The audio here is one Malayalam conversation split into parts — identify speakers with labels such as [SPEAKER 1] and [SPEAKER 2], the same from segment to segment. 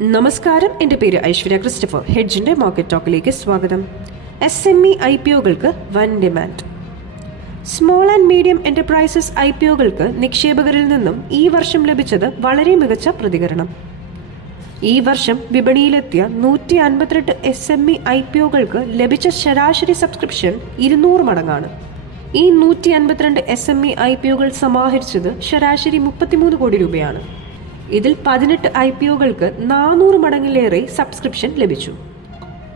[SPEAKER 1] നമസ്കാരം. എന്റെ പേര് ഐശ്വര്യ ക്രിസ്റ്റഫർ. ഹെഡ്ജിന്റെ മാർക്കറ്റ് ടോക്കിലേക്ക് സ്വാഗതം. S M E I P ഒകൾക്ക് വൻ demand. Small and medium enterprises I P ഒകൾക്ക് നിക്ഷേപകരിൽ നിന്നും ഈ വർഷം ലഭിച്ചത് വളരെ മികച്ച പ്രതികരണം. ഈ വർഷം വിപണിയിലെത്തിയ നൂറ്റി അൻപത്തിരണ്ട് S M E I P ഒകൾക്ക് ലഭിച്ച ശരാശരി സബ്സ്ക്രിപ്ഷൻ ഇരുന്നൂറ് മടങ്ങാണ്. ഈ നൂറ്റി അൻപത്തിരണ്ട് S M E I P ഒകൾ സമാഹരിച്ചത് ശരാശരി മുപ്പത്തിമൂന്ന് കോടി രൂപയാണ്. ഇതിൽ പതിനെട്ട് ഐ പി ഒകൾക്ക് നാനൂറ് മടങ്ങിലേറെ സബ്സ്ക്രിപ്ഷൻ ലഭിച്ചു.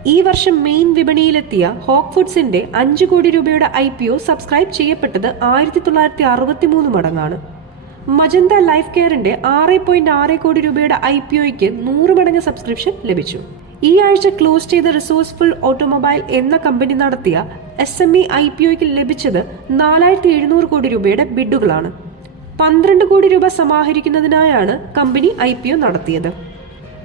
[SPEAKER 1] ഈ വർഷം മെയിൻ വിപണിയിലെത്തിയ ഹോക്ക് ഫുഡ്സിന്റെ അഞ്ച് കോടി രൂപയുടെ ഐ പി ഒ സബ്സ്ക്രൈബ് ചെയ്യപ്പെട്ടത് ആയിരത്തി തൊള്ളായിരത്തി അറുപത്തി മൂന്ന് മടങ്ങാണ്. മജന്ത ലൈഫ് കെയറിന്റെ ആറ് പോയിന്റ് ആറ് കോടി രൂപയുടെ ഐ പി ഒയ്ക്ക് നൂറ് മടങ്ങ് സബ്സ്ക്രിപ്ഷൻ ലഭിച്ചു. ഈ ആഴ്ച ക്ലോസ് ചെയ്ത റിസോഴ്സ്ഫുൾ ഓട്ടോമൊബൈൽ എന്ന കമ്പനി നടത്തിയ S M E I P ഒയ്ക്ക് ലഭിച്ചത് നാലായിരത്തി എഴുന്നൂറ് കോടി രൂപയുടെ ബിഡുകളാണ്. പന്ത്രണ്ട് കോടി രൂപ സമാഹരിക്കുന്നതിനായാണ് കമ്പനി ഐ പി ഒ നടത്തിയത്.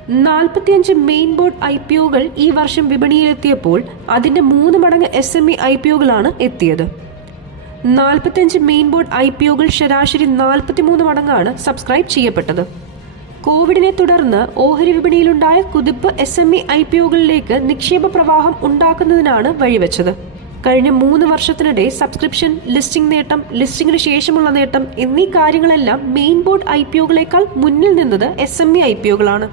[SPEAKER 1] നാൽപ്പത്തിയഞ്ച് മെയിൻ ബോർഡ് ഐ പി ഒകൾ ഈ വർഷം വിപണിയിലെത്തിയപ്പോൾ അതിന്റെ മൂന്ന് മടങ്ങ് S M E I P ഒകളാണ് എത്തിയത്. നാൽപ്പത്തിയഞ്ച് മെയിൻ ബോർഡ് ഐ പി ഒകൾ ശരാശരി നാൽപ്പത്തിമൂന്ന് മടങ്ങാണ് സബ്സ്ക്രൈബ് ചെയ്യപ്പെട്ടത്. കോവിഡിനെ തുടർന്ന് ഓഹരി വിപണിയിലുണ്ടായ കുതിപ്പ് S M E I P ഒകളിലേക്ക് നിക്ഷേപ പ്രവാഹം ഉണ്ടാക്കുന്നതിനാണ് വഴിവെച്ചത്. കഴിഞ്ഞ മൂന്ന് വർഷത്തിനിടെ സബ്സ്ക്രിപ്ഷൻ ലിസ്റ്റിംഗ് നേട്ടം ലിസ്റ്റിംഗിന് ശേഷമുള്ള നേട്ടം എന്നീ കാര്യങ്ങളെല്ലാം മെയിൻ ബോർഡ് ഐ പി ഒകളേക്കാൾ മുന്നിൽ നിന്നത് S M E I P ഒകളാണ്.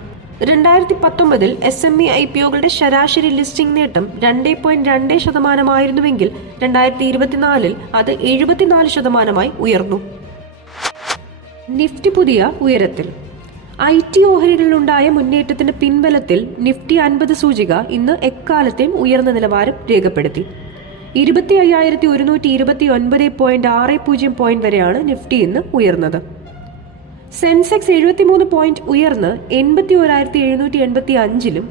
[SPEAKER 1] രണ്ടായിരത്തി പത്തൊമ്പതിൽ S M E I P ഒകളുടെ ശരാശരി ലിസ്റ്റിംഗ് നേട്ടം രണ്ട് പോയിന്റ് രണ്ട് ശതമാനമായിരുന്നുവെങ്കിൽ രണ്ടായിരത്തി ഇരുപത്തിനാലിൽ അത് എഴുപത്തിനാല് ശതമാനമായി ഉയർന്നു. നിഫ്റ്റി പുതിയ ഉയരത്തിൽ. ഐ ടി ഓഹരികളിലുണ്ടായ മുന്നേറ്റത്തിന്റെ പിൻബലത്തിൽ നിഫ്റ്റി അൻപത് സൂചിക ഇന്ന് എക്കാലത്തെയും ഉയർന്ന നിലവാരം രേഖപ്പെടുത്തി. ഇരുപത്തി അയ്യായിരത്തി ഒരുന്നൂറ്റി ഇരുപത്തി ഒൻപത് പോയിന്റ് ആറ് പൂജ്യം പോയിന്റ് വരെയാണ് നിഫ്റ്റി ഇന്ന് ഉയർന്നത്. സെൻസെക്സ് എഴുപത്തിമൂന്ന് പോയിന്റ് ഉയർന്ന് എൺപത്തി ഒരായിരത്തി എഴുന്നൂറ്റി എൺപത്തി അഞ്ചിലും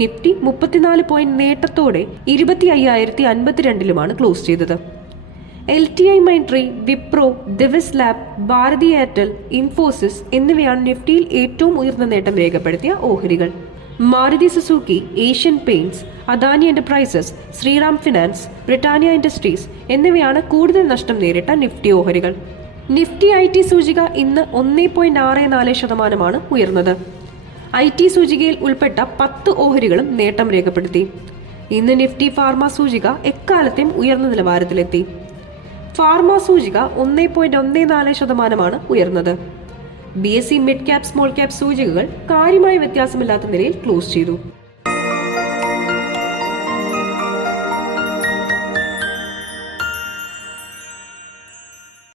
[SPEAKER 1] നിഫ്റ്റി മുപ്പത്തിനാല് പോയിന്റ് നേട്ടത്തോടെ ഇരുപത്തി അയ്യായിരത്തി അൻപത്തിരണ്ടിലുമാണ് ക്ലോസ് ചെയ്തത്. L T I Mindtree Wipro Divi's lab Bharti Airtel Infosys എന്നിവയാണ് നിഫ്റ്റിയിൽ ഏറ്റവും ഉയർന്ന നേട്ടം രേഖപ്പെടുത്തിയ ഓഹരികൾ. Maruti Suzuki Asian paints Adani enterprises Shriram finance Britannia industries എന്നിവയാണ് കൂടുതൽ നഷ്ടം നേരിട്ട നിഫ്റ്റി ഓഹരികൾ. നിഫ്റ്റി ഐ ടി സൂചിക ഇന്ന് ഒന്നേ പോയിന്റ് ആറ് നാല് ശതമാനമാണ് ഉയർന്നത്. ഐ ടി സൂചികയിൽ ഉൾപ്പെട്ട പത്ത് ഓഹരികളും നേട്ടം രേഖപ്പെടുത്തി. ഇന്ന് നിഫ്റ്റി ഫാർമ സൂചിക എക്കാലത്തെയും ഉയർന്ന നിലവാരത്തിലെത്തി. ഫാർമ സൂചിക ഒന്നേ പോയിന്റ് ഒന്നേ നാല് ശതമാനമാണ് ഉയർന്നത്. B S C mid cap small cap സൂചികകൾ കാര്യമായ വ്യത്യാസമില്ലാത്ത നിലയിൽ ക്ലോസ് ചെയ്തു.